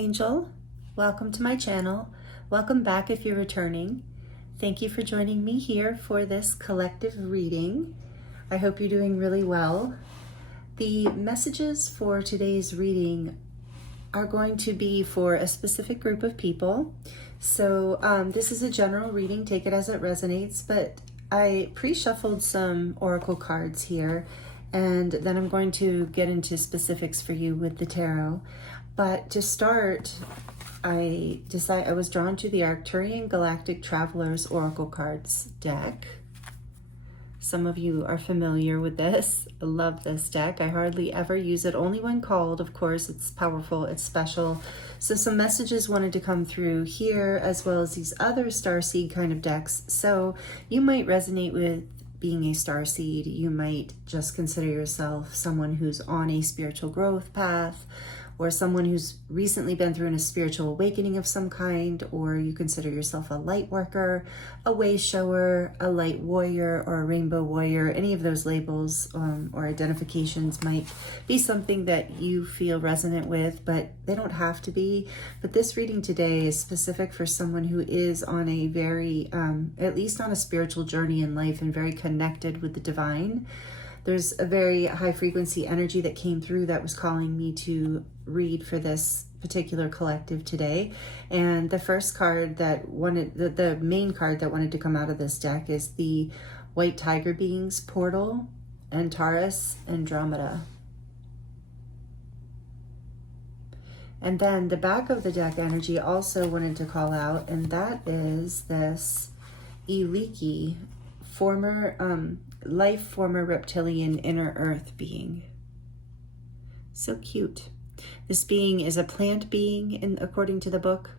Angel. Welcome to my channel. Welcome back if you're returning. Thank you for joining me here for this collective reading. I hope you're doing really well. The messages for today's reading are going to be for a specific group of people. So this is a general reading, take it as it resonates, but I pre-shuffled some oracle cards here, and then I'm going to get into specifics for you with the tarot. But to start, I was drawn to the Arcturian Galactic Travelers Oracle Cards deck. Some of you are familiar with this. I love this deck. I hardly ever use it, only when called. Of course, it's powerful, it's special. So some messages wanted to come through here, as well as these other starseed kind of decks. So you might resonate with being a starseed. You might just consider yourself someone who's on a spiritual growth path, or someone who's recently been through a spiritual awakening of some kind, or you consider yourself a light worker, a way shower, a light warrior, or a rainbow warrior. Any of those labels or identifications might be something that you feel resonant with, but they don't have to be. But this reading today is specific for someone who is on a very, at least on a spiritual journey in life and very connected with the divine. There's a very high frequency energy that came through that was calling me to read for this particular collective today. And the first card that wanted, the main card that wanted to come out of this deck is the White Tiger Beings Portal, Antares, Andromeda. And then the back of the deck energy also wanted to call out, and that is this Iliki, former reptilian inner earth being. So cute. This being is a plant being, according to the book,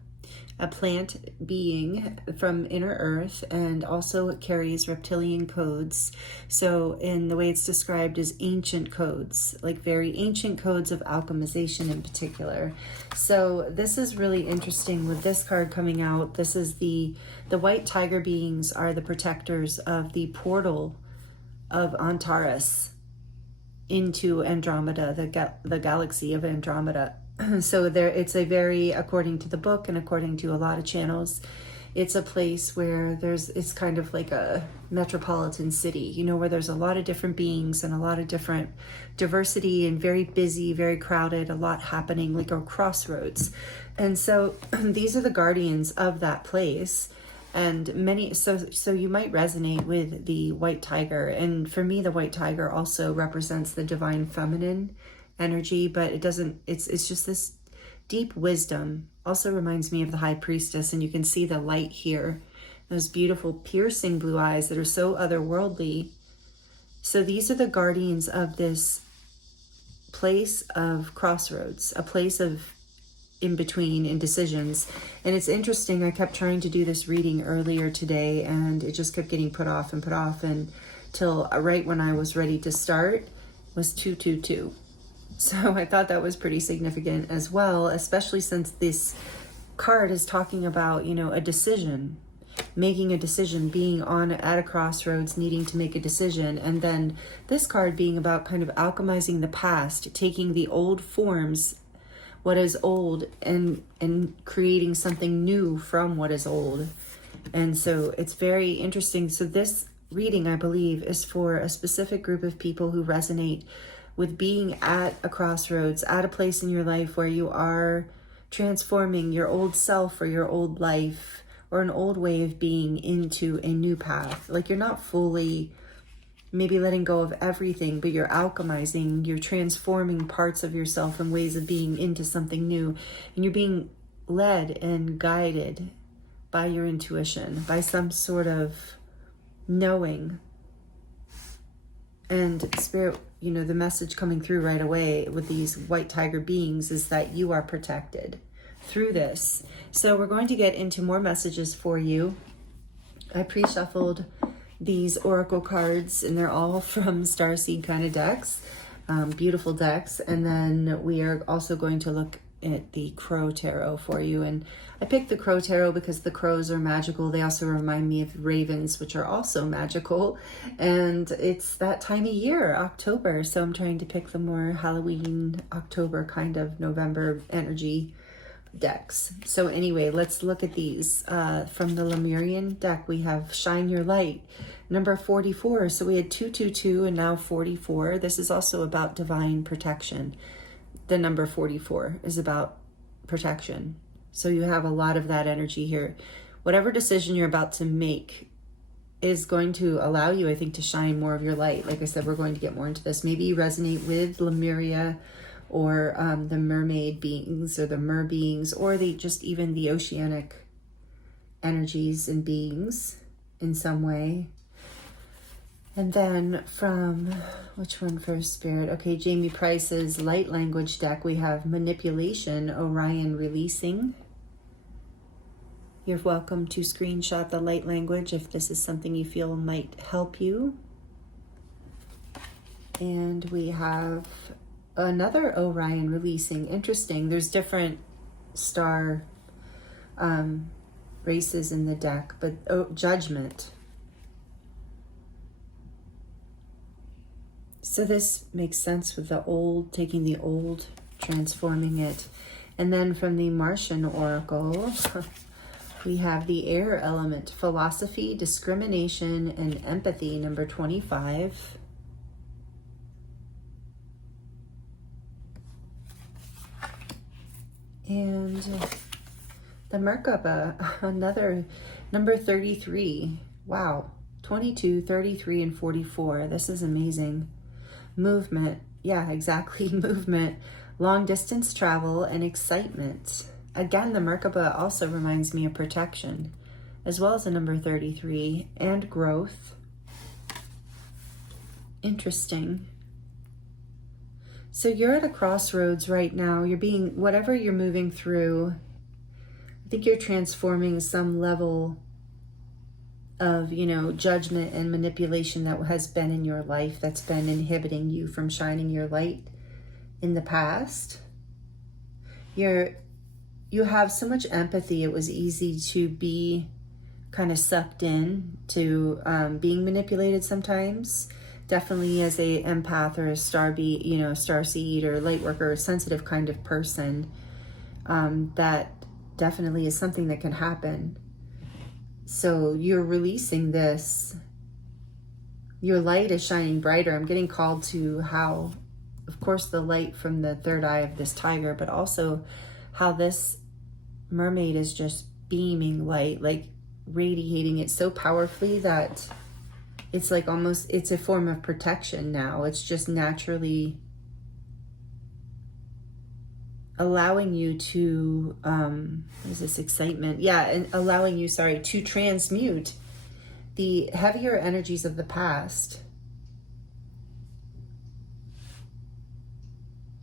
a plant being from inner earth, and also it carries reptilian codes. So in the way it's described as ancient codes, like very ancient codes of alchemization in particular. So this is really interesting with this card coming out. This is the white tiger beings are the protectors of the portal of Antares into Andromeda, the galaxy of Andromeda. So it's a very, according to the book and according to a lot of channels, it's a place where it's kind of like a metropolitan city, you know, where there's a lot of different beings and a lot of different diversity and very busy, very crowded, a lot happening, like a crossroads. And so these are the guardians of that place. And so you might resonate with the white tiger. And for me, the white tiger also represents the divine feminine energy, but it's just this deep wisdom. Also reminds me of the high priestess, and you can see the light here, those beautiful piercing blue eyes that are so otherworldly. So these are the guardians of this place of crossroads, a place of in between indecisions. And it's interesting, I kept trying to do this reading earlier today, and it just kept getting put off until right when I was ready to start was 222. So I thought that was pretty significant as well, especially since this card is talking about, you know, a decision, making a decision, being at a crossroads, needing to make a decision. And then this card being about kind of alchemizing the past, taking the old forms, what is old, and creating something new from what is old. And so it's very interesting. So this reading, I believe, is for a specific group of people who resonate with being at a crossroads, at a place in your life where you are transforming your old self or your old life or an old way of being into a new path. Like you're not fully maybe letting go of everything, but you're alchemizing, you're transforming parts of yourself and ways of being into something new. And you're being led and guided by your intuition, by some sort of knowing. And spirit, you know, the message coming through right away with these white tiger beings is that you are protected through this. So we're going to get into more messages for you. I pre-shuffled these oracle cards, and they're all from Starseed kind of decks, beautiful decks. And then we are also going to look at the Crow Tarot for you. And I picked the Crow Tarot because the crows are magical. They also remind me of ravens, which are also magical. And it's that time of year, October. So I'm trying to pick the more Halloween, October kind of November energy decks. So anyway, let's look at these. From the Lemurian deck, we have Shine Your Light, number 44. So we had 222 and now 44. This is also about divine protection. The number 44 is about protection. So you have a lot of that energy here. Whatever decision you're about to make is going to allow you, I think, to shine more of your light. Like I said, we're going to get more into this. Maybe you resonate with Lemuria, or the mermaid beings, or the mer beings, or just even the oceanic energies and beings in some way. And then from, which one first, Spirit? Okay, Jamie Price's light language deck, we have manipulation, Orion releasing. You're welcome to screenshot the light language if this is something you feel might help you. And we have another Orion releasing. Interesting. There's different star races in the deck, but judgment. So this makes sense with the old, taking the old, transforming it. And then from the Martian Oracle, we have the air element, philosophy, discrimination, and empathy, number 25. And the Merkaba, another number 33. Wow. 22, 33, and 44. This is amazing. Movement. Yeah, exactly. Movement. Long distance travel and excitement. Again, the Merkaba also reminds me of protection, as well as the number 33, and growth. Interesting. So you're at a crossroads right now. You're being, whatever you're moving through, I think you're transforming some level of, judgment and manipulation that has been in your life, that's been inhibiting you from shining your light in the past. You have so much empathy. It was easy to be kind of sucked in to being manipulated sometimes. Definitely as a empath or a starseed or light worker, a sensitive kind of person, that definitely is something that can happen. So you're releasing this. Your light is shining brighter. I'm getting called to how, of course, the light from the third eye of this tiger, but also how this mermaid is just beaming light, like radiating it so powerfully that it's like almost, it's a form of protection now. It's just naturally allowing you to, what is this, excitement? Yeah, and allowing you, to transmute the heavier energies of the past.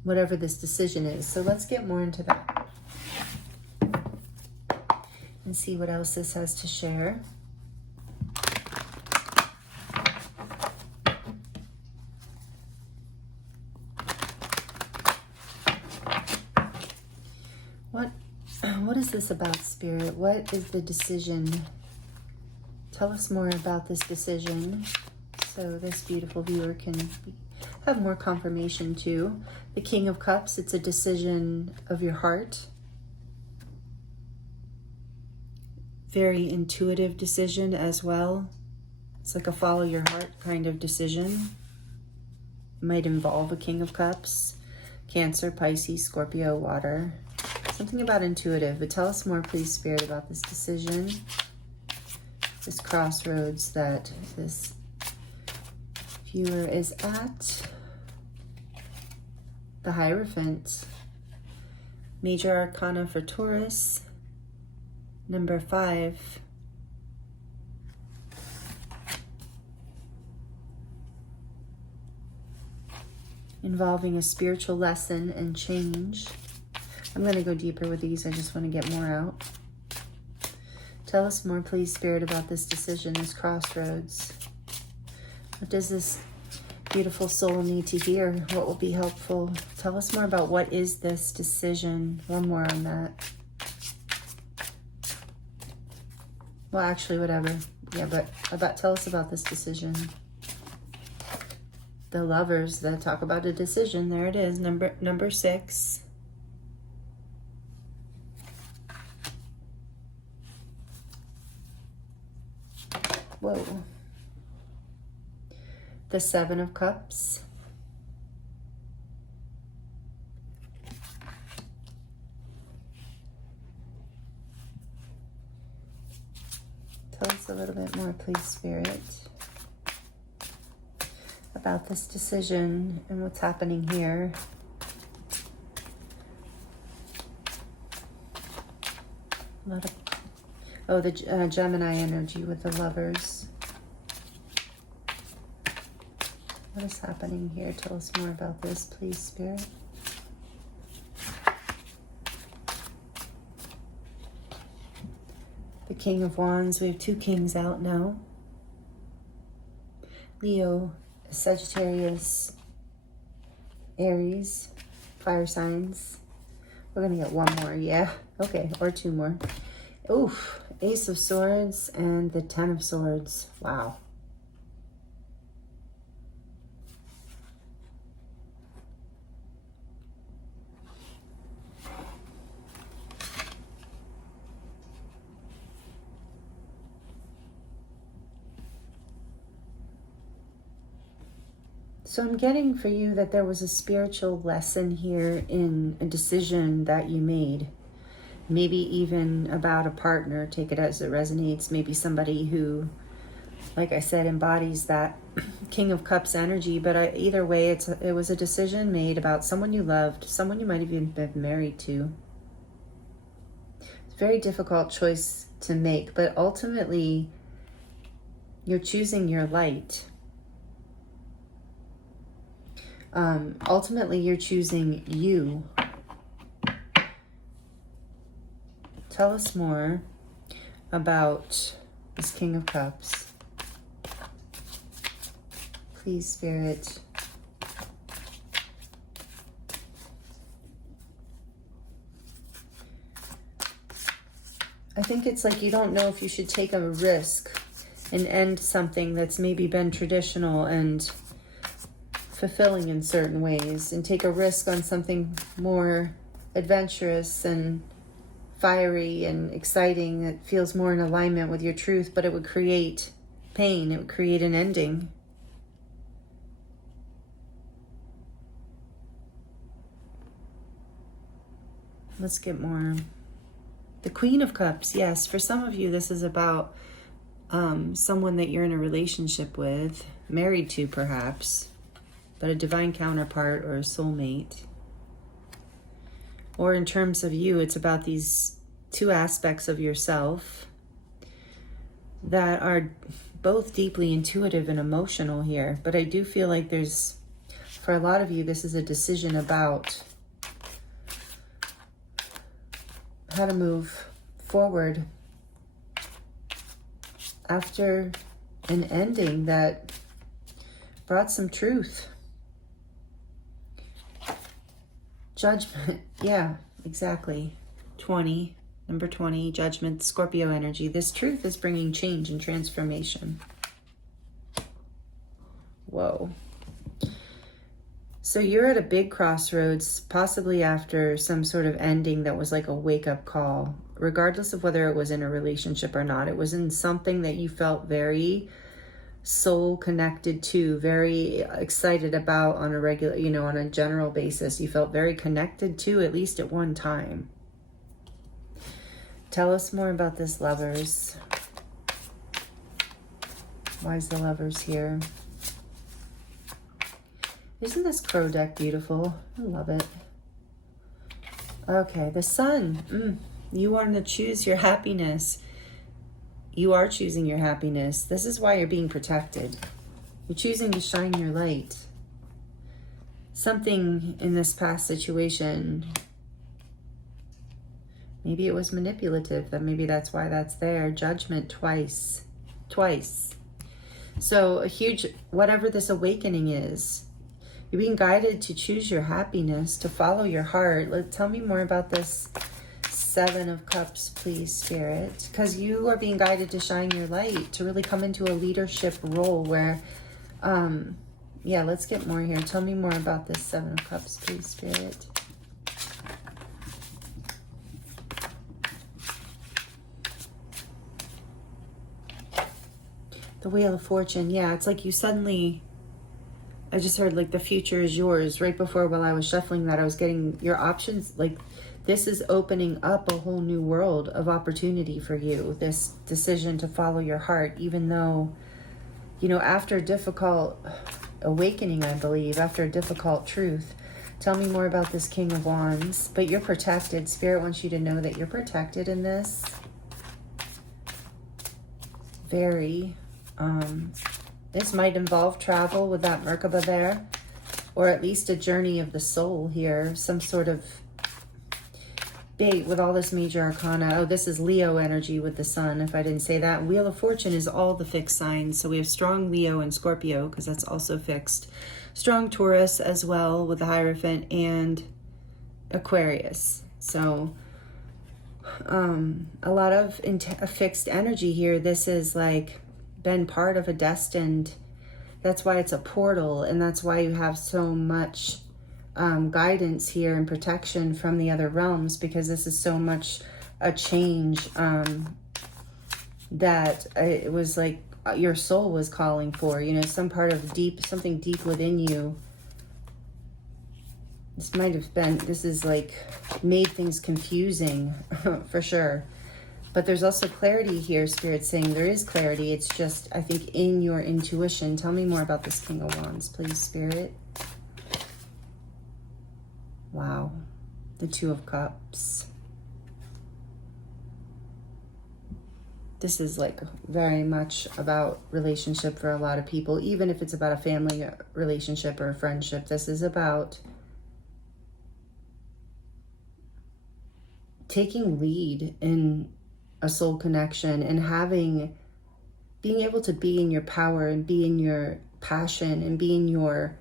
Whatever this decision is. So let's get more into that and see what else this has to share. What is this about, Spirit? What is the decision? Tell us more about this decision so this beautiful viewer can have more confirmation too. The King of Cups, it's a decision of your heart. Very intuitive decision as well. It's like a follow your heart kind of decision. It might involve a King of Cups. Cancer, Pisces, Scorpio, water. Something about intuitive, but tell us more, please, Spirit, about this decision. This crossroads that this viewer is at. The Hierophant. Major Arcana for Taurus. Number 5. Involving a spiritual lesson and change. I'm going to go deeper with these. I just want to get more out. Tell us more, please, Spirit, about this decision, this crossroads. What does this beautiful soul need to hear? What will be helpful? Tell us more about what is this decision. One more on that. Well, actually, whatever. Yeah, but tell us about this decision. The Lovers that talk about a decision. There it is, number 6. Whoa. The Seven of Cups. Tell us a little bit more, please, Spirit, about this decision and what's happening here. A lot of, oh, the Gemini energy with the Lovers. What is happening here? Tell us more about this, please, Spirit. The King of Wands. We have two kings out now. Leo, Sagittarius, Aries, fire signs. We're going to get one more, yeah. Okay, or two more. Oof, Ace of Swords and the Ten of Swords. Wow. So I'm getting for you that there was a spiritual lesson here in a decision that you made. Maybe even about a partner, take it as it resonates. Maybe somebody who, like I said, embodies that King of Cups energy. But either way, it was a decision made about someone you loved, someone you might have even been married to. It's a very difficult choice to make, but ultimately, you're choosing your light. Ultimately, you're choosing you. Tell us more about this King of Cups. Please, Spirit. I think it's like you don't know if you should take a risk and end something that's maybe been traditional and fulfilling in certain ways, and take a risk on something more adventurous and fiery and exciting that feels more in alignment with your truth, but it would create pain. It would create an ending. Let's get more. The Queen of Cups. Yes, for some of you, this is about someone that you're in a relationship with, married to perhaps, but a divine counterpart or a soulmate. Or in terms of you, it's about these two aspects of yourself that are both deeply intuitive and emotional here. But I do feel like there's, for a lot of you, this is a decision about how to move forward after an ending that brought some truth. Judgment, yeah, exactly. 20, number 20, Judgment, Scorpio energy. This truth is bringing change and transformation. Whoa. So you're at a big crossroads, possibly after some sort of ending that was like a wake-up call, regardless of whether it was in a relationship or not. It was in something that you felt very soul connected to, very excited about on a regular, on a general basis. You felt very connected to, at least at one time. Tell us more about this, Lovers. Why is the Lovers here? Isn't this crow deck beautiful? I love it. Okay, the Sun. You want to choose your happiness. You are choosing your happiness. This is why you're being protected. You're choosing to shine your light. Something in this past situation, maybe it was manipulative, that maybe that's why that's there. Judgment twice. So a huge, whatever this awakening is, you're being guided to choose your happiness, to follow your heart. Tell me more about this Seven of Cups, please, Spirit. Because you are being guided to shine your light, to really come into a leadership role where, yeah, let's get more here. Tell me more about this Seven of Cups, please, Spirit. The Wheel of Fortune. Yeah, it's like you suddenly, I just heard like the future is yours. Right before, while I was shuffling that, I was getting your options. Like this is opening up a whole new world of opportunity for you. This decision to follow your heart, even though, you know, after a difficult awakening, I believe, after a difficult truth. Tell me more about this King of Wands. But you're protected. Spirit wants you to know that you're protected in this. Very. This might involve travel with that Merkaba there, or at least a journey of the soul here, some sort of big, with all this major arcana. Oh, this is Leo energy with the sun, if I didn't say that. Wheel of Fortune is all the fixed signs. So we have strong Leo and Scorpio, because that's also fixed. Strong Taurus as well with the Hierophant, and Aquarius. So a lot of a fixed energy here. This is like been part of a destined, that's why it's a portal, and that's why you have so much guidance here and protection from the other realms, because this is so much a change that it was like your soul was calling for, you know, some part of something deep within you. This might have been, this is like made things confusing for sure. But there's also clarity here, Spirit saying there is clarity. It's just, I think, in your intuition. Tell me more about this King of Wands, please, Spirit. Wow. The Two of Cups. This is like very much about relationship for a lot of people, even if it's about a family relationship or a friendship. This is about taking lead in a soul connection and being able to be in your power and be in your passion and be in your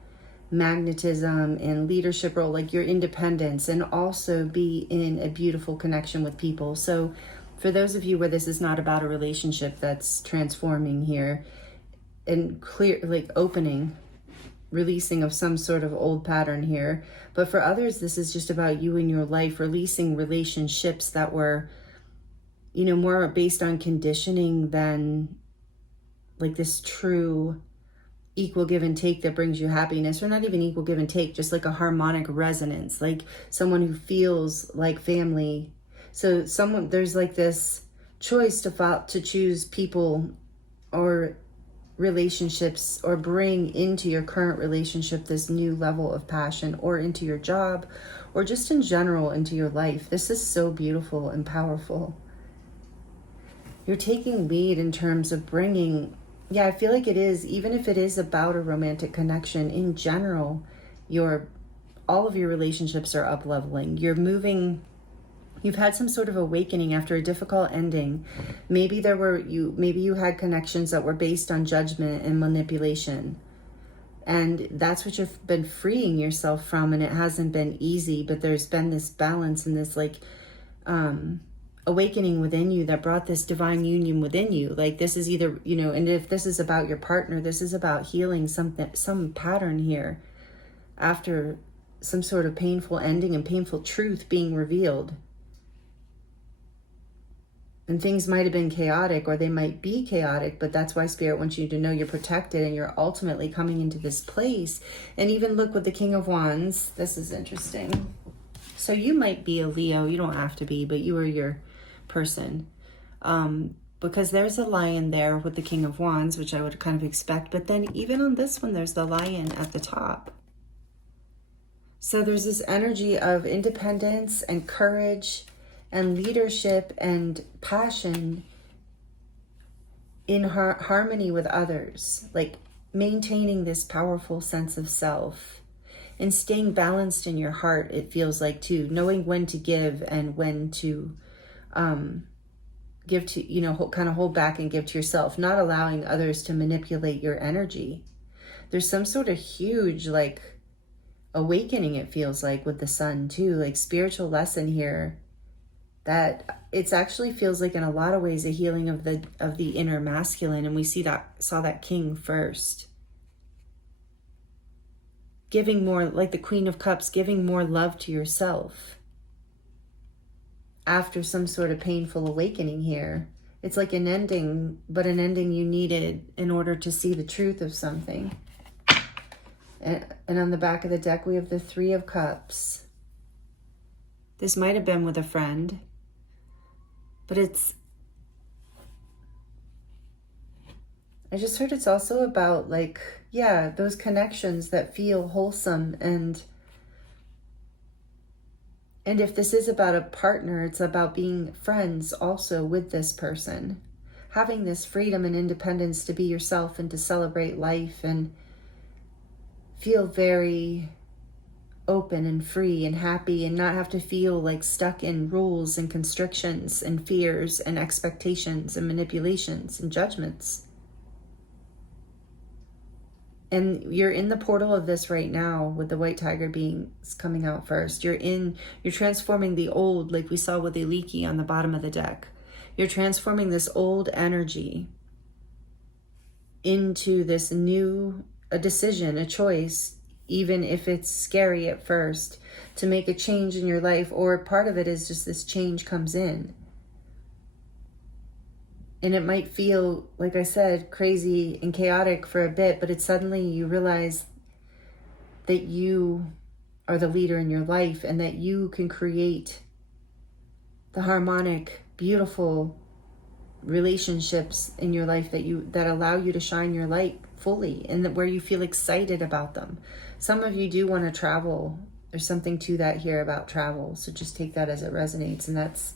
magnetism and leadership role, like your independence, and also be in a beautiful connection with people. So for those of you where this is not about a relationship that's transforming here and clear, like opening, releasing of some sort of old pattern here, but for others, this is just about you and your life, releasing relationships that were, you know, more based on conditioning than like this true equal give and take that brings you happiness, or not even equal give and take, just like a harmonic resonance, like someone who feels like family. So there's like this choice to choose people or relationships, or bring into your current relationship this new level of passion, or into your job, or just in general into your life. This is so beautiful and powerful. You're taking lead in terms of bringing, yeah, I feel like it is, even if it is about a romantic connection, in general, all of your relationships are up leveling. You're moving, you've had some sort of awakening after a difficult ending. Maybe you had connections that were based on judgment and manipulation. And that's what you've been freeing yourself from, and it hasn't been easy, but there's been this balance and this like awakening within you that brought this divine union within you. Like this is either, you know, and if this is about your partner, this is about healing some pattern here after some sort of painful ending and painful truth being revealed. And things might have been chaotic, or they might be chaotic, but that's why Spirit wants you to know you're protected and you're ultimately coming into this place. And even look with the King of Wands, this is interesting. So you might be a Leo, you don't have to be, but you are your person. Because there's a lion there with the King of Wands, which I would kind of expect. But then even on this one, there's the lion at the top. So there's this energy of independence and courage and leadership and passion in harmony with others, like maintaining this powerful sense of self and staying balanced in your heart. It feels like too, knowing when to give and when to give to, you know, kind of hold back and give to yourself, not allowing others to manipulate your energy. There's some sort of huge like awakening, it feels like, with the sun too, like spiritual lesson here, that it's actually feels like in a lot of ways a healing of the inner masculine. And we saw that king first, giving more, like the Queen of Cups, giving more love to yourself after some sort of painful awakening here. It's like an ending, but an ending you needed in order to see the truth of something. And on the back of the deck, we have the Three of Cups. This might have been with a friend, but I just heard it's also about like, yeah, those connections that feel wholesome. And if this is about a partner, it's about being friends also with this person. Having this freedom and independence to be yourself and to celebrate life and feel very open and free and happy and not have to feel like stuck in rules and constrictions and fears and expectations and manipulations and judgments. And you're in the portal of this right now with the white tiger beings coming out first. You're transforming the old, like we saw with Eliki on the bottom of the deck. You're transforming this old energy into this new, a decision, a choice, even if it's scary at first, to make a change in your life, or part of it is just this change comes in. And it might feel, like I said, crazy and chaotic for a bit, but it's suddenly you realize that you are the leader in your life and that you can create the harmonic, beautiful relationships in your life that allow you to shine your light fully and that where you feel excited about them. Some of you do want to travel. There's something to that here about travel. So just take that as it resonates. And that's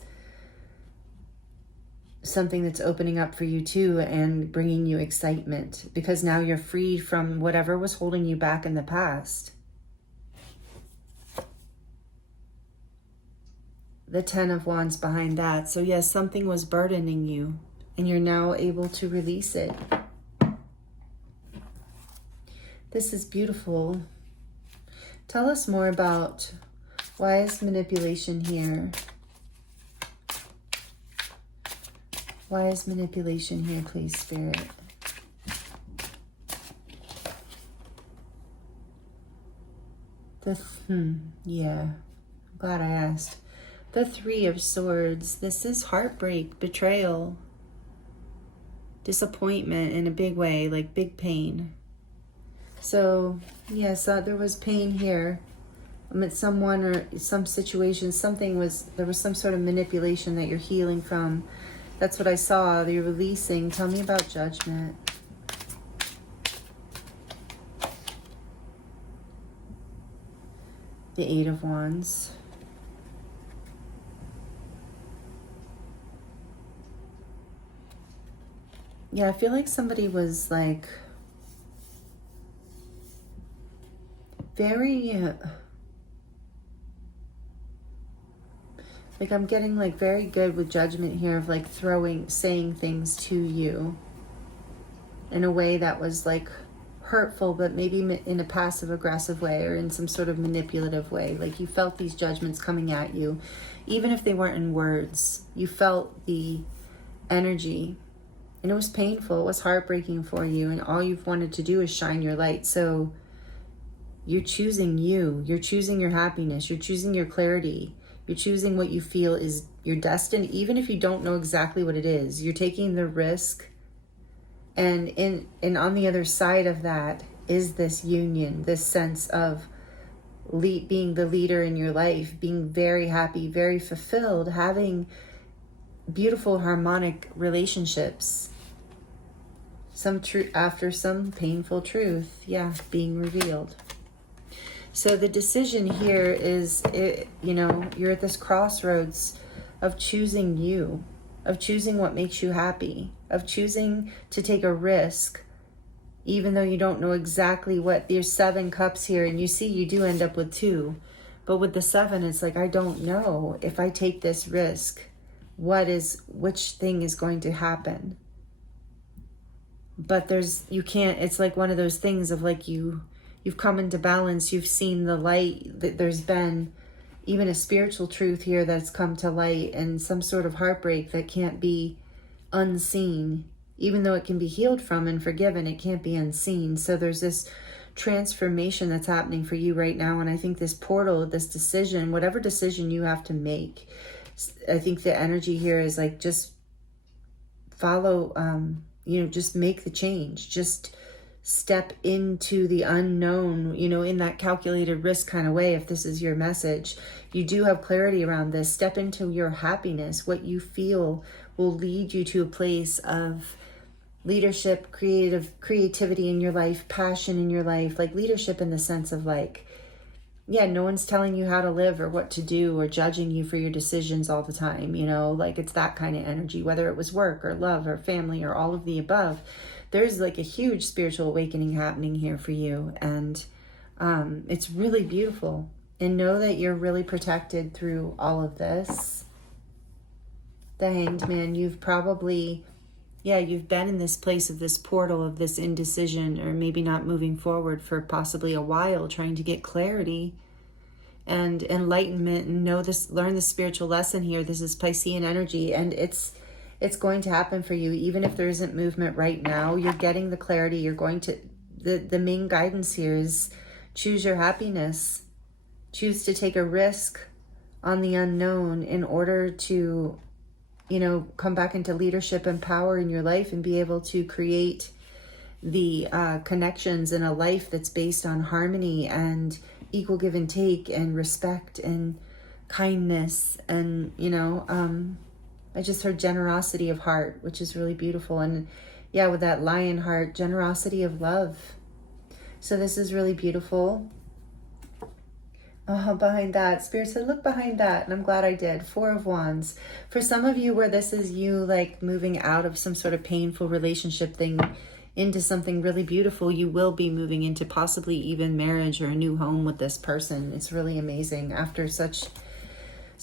something that's opening up for you too and bringing you excitement because now you're freed from whatever was holding you back in the past. The 10 of Wands behind that. So yes, something was burdening you and you're now able to release it. This is beautiful. Tell us more about why is manipulation here? Why is manipulation here, please, Spirit? Yeah, I'm glad I asked. The 3 of Swords. This is heartbreak, betrayal, disappointment in a big way, like big pain. So, yes, there was pain here. With someone or some situation, there was some sort of manipulation that you're healing from. That's what I saw. You're releasing. Tell me about Judgment. The 8 of Wands. Yeah, I feel like somebody was like very, like I'm getting like very good with Judgment here of like saying things to you in a way that was like hurtful, but maybe in a passive aggressive way or in some sort of manipulative way. Like you felt these judgments coming at you, even if they weren't in words. You felt the energy and it was painful. It was heartbreaking for you. And all you've wanted to do is shine your light. So you're choosing you. You're choosing your happiness. You're choosing your clarity. You're choosing what you feel is your destiny, even if you don't know exactly what it is. You're taking the risk. And on the other side of that is this union, this sense of being the leader in your life, being very happy, very fulfilled, having beautiful harmonic relationships. After some painful truth, being revealed. So the decision here is, you're at this crossroads of choosing you, of choosing what makes you happy, of choosing to take a risk, even though you don't know exactly what. There's 7 cups here, and you see you do end up with 2. But with the 7, it's like, I don't know if I take this risk, which thing is going to happen. But it's like one of those things of like you've come into balance, you've seen the light, that there's been even a spiritual truth here that's come to light and some sort of heartbreak that can't be unseen. Even though it can be healed from and forgiven, it can't be unseen. So there's this transformation that's happening for you right now. And I think this portal, this decision, whatever decision you have to make, I think the energy here is like just follow, just make the change. Just step into the unknown, in that calculated risk kind of way. If this is your message, you do have clarity around this. Step into your happiness. What you feel will lead you to a place of leadership, creativity in your life, passion in your life, like leadership in the sense of like, yeah, no one's telling you how to live or what to do or judging you for your decisions all the time, like it's that kind of energy, whether it was work or love or family or all of the above. There's like a huge spiritual awakening happening here for you. And it's really beautiful. And know that you're really protected through all of this. The Hanged Man, you've probably, you've been in this place of this portal of this indecision, or maybe not moving forward for possibly a while, trying to get clarity and enlightenment and learn the spiritual lesson here. This is Piscean energy, and it's going to happen for you. Even if there isn't movement right now, you're getting the clarity. You're going to, the main guidance here is choose your happiness. Choose to take a risk on the unknown in order to, come back into leadership and power in your life and be able to create the connections in a life that's based on harmony and equal give and take and respect and kindness. And, I just heard generosity of heart, which is really beautiful. And with that lion heart, generosity of love. So this is really beautiful. Oh, behind that, Spirit said, look behind that. And I'm glad I did. 4 of Wands. For some of you where this is you like moving out of some sort of painful relationship thing into something really beautiful, you will be moving into possibly even marriage or a new home with this person. It's really amazing after it's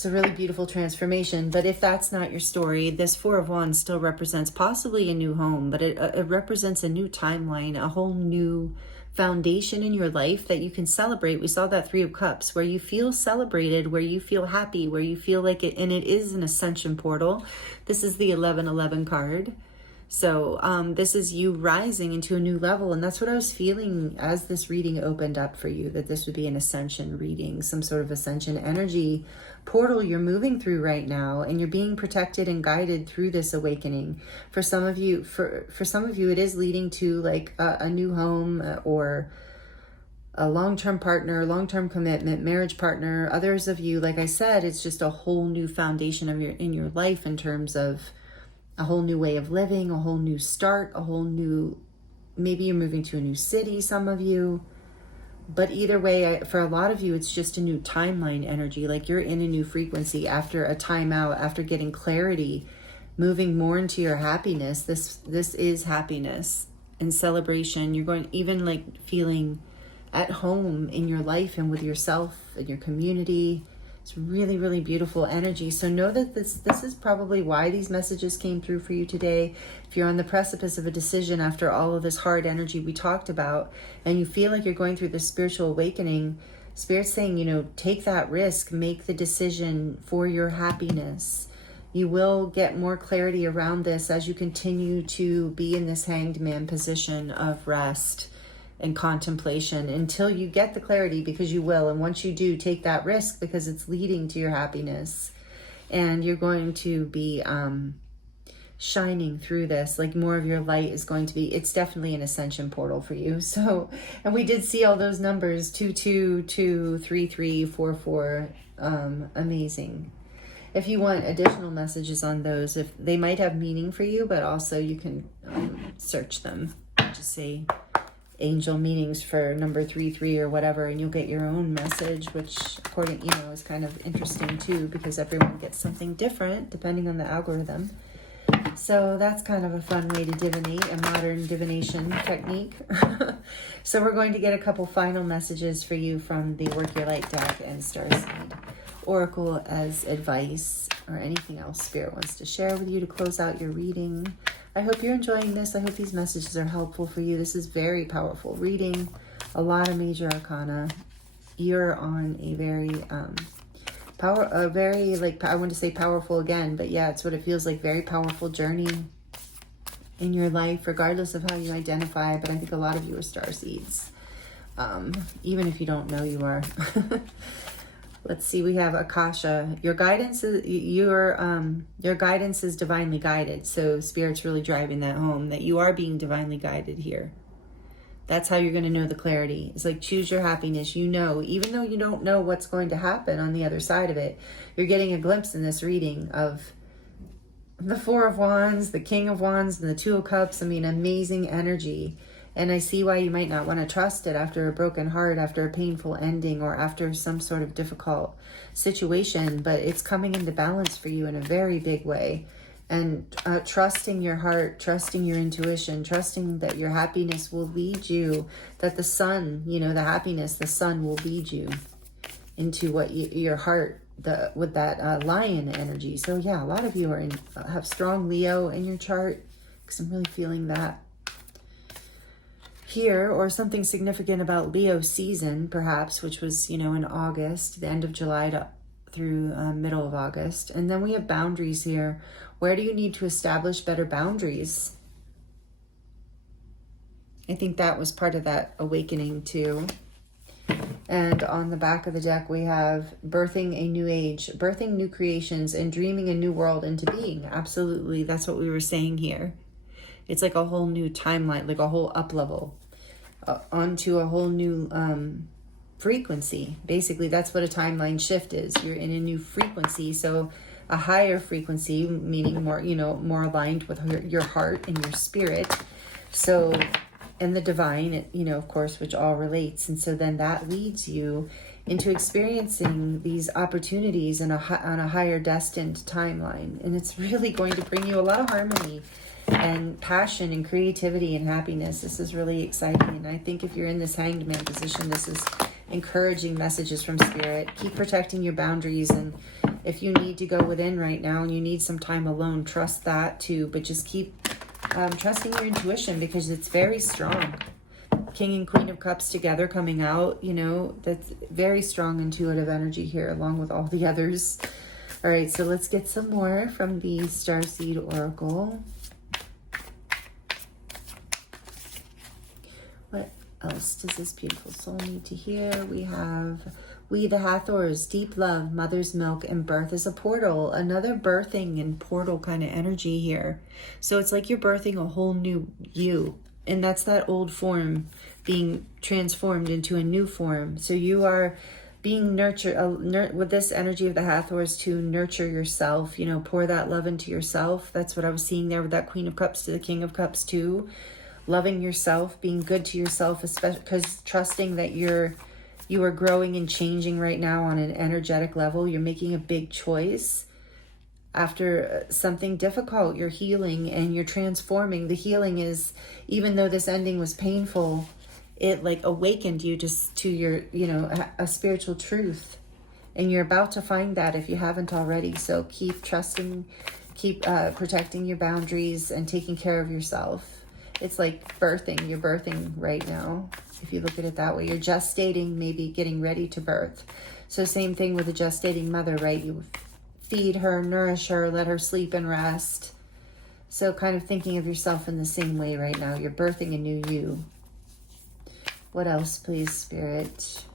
a really beautiful transformation. But if that's not your story, this 4 of Wands still represents possibly a new home, but it represents a new timeline, a whole new foundation in your life that you can celebrate. We saw that 3 of Cups, where you feel celebrated, where you feel happy, where you feel like it, and it is an ascension portal. This is the 1111 card. So this is you rising into a new level. And that's what I was feeling as this reading opened up for you, that this would be an ascension reading, some sort of ascension energy portal you're moving through right now, and you're being protected and guided through this awakening. For some of you, for some of you, it is leading to like a new home or a long-term partner, long-term commitment, marriage partner. Others of you, like I said, it's just a whole new foundation of in your life in terms of a whole new way of living, a whole new start, a whole new, maybe you're moving to a new city, some of you. But either way, for a lot of you, it's just a new timeline energy. Like you're in a new frequency after a timeout, after getting clarity, moving more into your happiness. This is happiness and celebration. You're going even like feeling at home in your life and with yourself and your community. It's really, really beautiful energy. So know that this is probably why these messages came through for you today. If you're on the precipice of a decision after all of this hard energy we talked about, and you feel like you're going through this spiritual awakening, Spirit's saying, take that risk, make the decision for your happiness. You will get more clarity around this as you continue to be in this Hanged Man position of rest and contemplation until you get the clarity, because you will. And once you do, take that risk because it's leading to your happiness, and you're going to be shining through this. Like more of your light is going to be, it's definitely an ascension portal for you. So, and we did see all those numbers, 222, 3344, amazing. If you want additional messages on those, if they might have meaning for you, but also you can search them, just say angel meanings for number 33 or whatever, and you'll get your own message, which according, is kind of interesting too, because everyone gets something different depending on the algorithm. So that's kind of a fun way to divinate, a modern divination technique. So we're going to get a couple final messages for you from the Work Your Light deck and Starseed Oracle as advice, or anything else Spirit wants to share with you to close out your reading. I hope you're enjoying this. I hope these messages are helpful for you. This is very powerful reading, a lot of major arcana. You're on a very I want to say powerful again, but yeah, it's what it feels like, very powerful journey in your life, regardless of how you identify. But I think a lot of you are starseeds, even if you don't know you are. Let's see, we have Akasha. Your guidance is your guidance is divinely guided. So Spirit's really driving that home, that you are being divinely guided here. That's how you're going to know the clarity. It's like, choose your happiness. You know, even though you don't know what's going to happen on the other side of it, you're getting a glimpse in this reading of the Four of Wands, the King of Wands, and the Two of Cups. I mean, amazing energy. And I see why you might not want to trust it after a broken heart, after a painful ending, or after some sort of difficult situation. But it's coming into balance for you in a very big way. And trusting your heart, trusting your intuition, trusting that your happiness will lead you, that the sun, you know, the happiness, the sun will lead you into what your heart, with that lion energy. So yeah, a lot of you are have strong Leo in your chart, because I'm really feeling that here, or something significant about Leo season, perhaps, which was, you know, in August, the end of July through middle of August. And then we have boundaries here. Where do you need to establish better boundaries? I think that was part of that awakening too. And on the back of the deck, we have birthing a new age, birthing new creations, and dreaming a new world into being. Absolutely. That's what we were saying here. It's like a whole new timeline, like a whole up level onto a whole new frequency. Basically, that's what a timeline shift is. You're in a new frequency. So a higher frequency, meaning more, you know, more aligned with your heart and your spirit. So, and the divine, you know, of course, which all relates. And so then that leads you into experiencing these opportunities on a higher destined timeline. And it's really going to bring you a lot of harmony and passion and creativity and happiness. This is really exciting. And I think if you're in this hanged man position, this is encouraging messages from Spirit. Keep protecting your boundaries. And if you need to go within right now and you need some time alone, trust that too. But just keep trusting your intuition, because it's very strong. King and Queen of Cups together coming out, you know, that's very strong intuitive energy here, along with all the others. All right, so let's get some more from the Starseed Oracle. What else does this beautiful soul need to hear? We have, we the Hathors, deep love, mother's milk, and birth is a portal. Another birthing and portal kind of energy here. So it's like you're birthing a whole new you. And that's that old form being transformed into a new form. So you are being nurtured with this energy of the Hathors to nurture yourself, you know, pour that love into yourself. That's what I was seeing there with that Queen of Cups to the King of Cups too. Loving yourself, being good to yourself, especially because trusting that you are growing and changing right now on an energetic level. You're making a big choice after something difficult. You're healing and you're transforming. The healing is, even though this ending was painful, it like awakened you just to your, you know, a spiritual truth. And you're about to find that if you haven't already. So keep trusting, keep protecting your boundaries and taking care of yourself. It's like birthing. You're birthing right now. If you look at it that way, you're gestating, maybe getting ready to birth. So same thing with a gestating mother, right? You feed her, nourish her, let her sleep and rest. So kind of thinking of yourself in the same way right now. You're birthing a new you. What else, please, Spirit,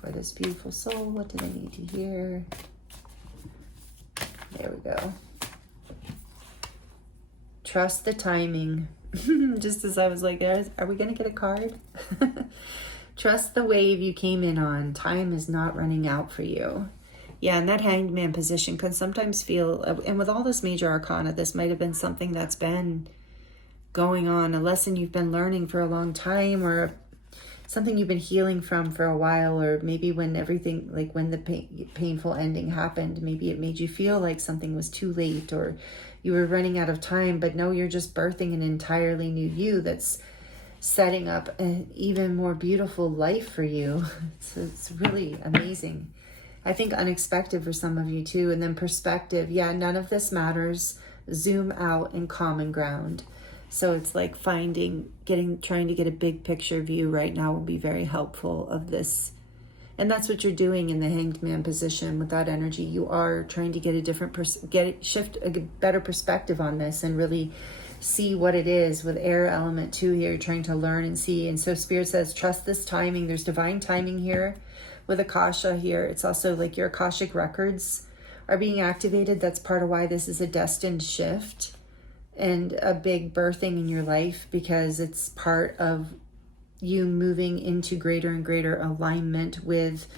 for this beautiful soul? What do they need to hear? There we go. Trust the timing. Just as I was like, are we going to get a card? Trust the wave you came in on. Time is not running out for you. Yeah, and that hanged man position can sometimes feel, and with all this major arcana, this might have been something that's been going on, a lesson you've been learning for a long time, or something you've been healing from for a while, or maybe when everything, like when the painful ending happened, maybe it made you feel like something was too late, or you were running out of time. But no, you're just birthing an entirely new you that's setting up an even more beautiful life for you. So it's really amazing. I think unexpected for some of you too. And then perspective. Yeah, none of this matters. Zoom out and common ground. So it's like trying to get a big picture view right now will be very helpful of this. And that's what you're doing in the hanged man position with that energy. You are trying to get a different, shift a better perspective on this and really see what it is. With air element too here, you're trying to learn and see. And so Spirit says, trust this timing. There's divine timing here with Akasha here, it's also like your Akashic records are being activated. That's part of why this is a destined shift and a big birthing in your life, because it's part of you moving into greater and greater alignment with,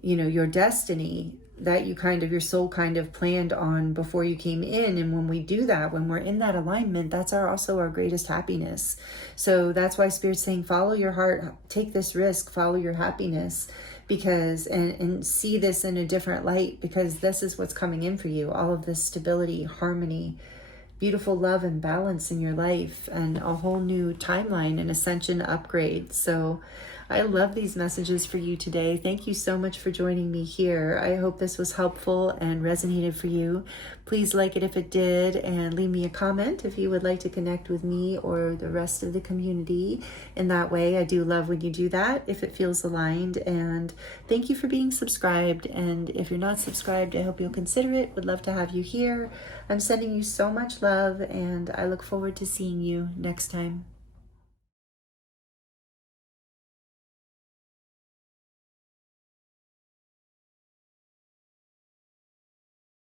you know, your destiny that you kind of, your soul kind of planned on before you came in. And when we do that, when we're in that alignment, that's also our greatest happiness. So that's why Spirit's saying, follow your heart, take this risk, follow your happiness, because, and see this in a different light, because this is what's coming in for you. All of this stability, harmony, beautiful love and balance in your life, and a whole new timeline and ascension upgrade. So I love these messages for you today. Thank you so much for joining me here. I hope this was helpful and resonated for you. Please like it if it did, and leave me a comment if you would like to connect with me or the rest of the community in that way. I do love when you do that, if it feels aligned. And thank you for being subscribed. And if you're not subscribed, I hope you'll consider it. Would love to have you here. I'm sending you so much love, and I look forward to seeing you next time.